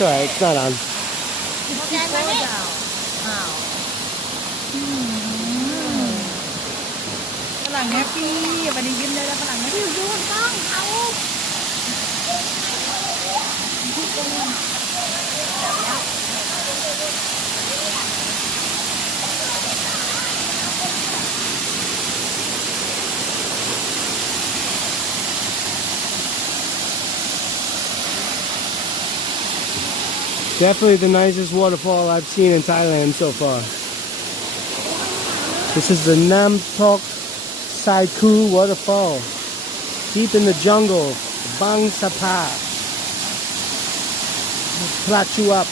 It's alright, it's not on. ยายมานี่อ้าวฝรั่งแฮปปี้วันนี้ยิ้มได้แล้วฝรั่งแฮปปี้ดูต้องเขา Definitely the nicest waterfall I've seen in Thailand so far. This is the Namtok Sai Khu waterfall. Deep in the jungle, Bang Sapa. It'll flat you up.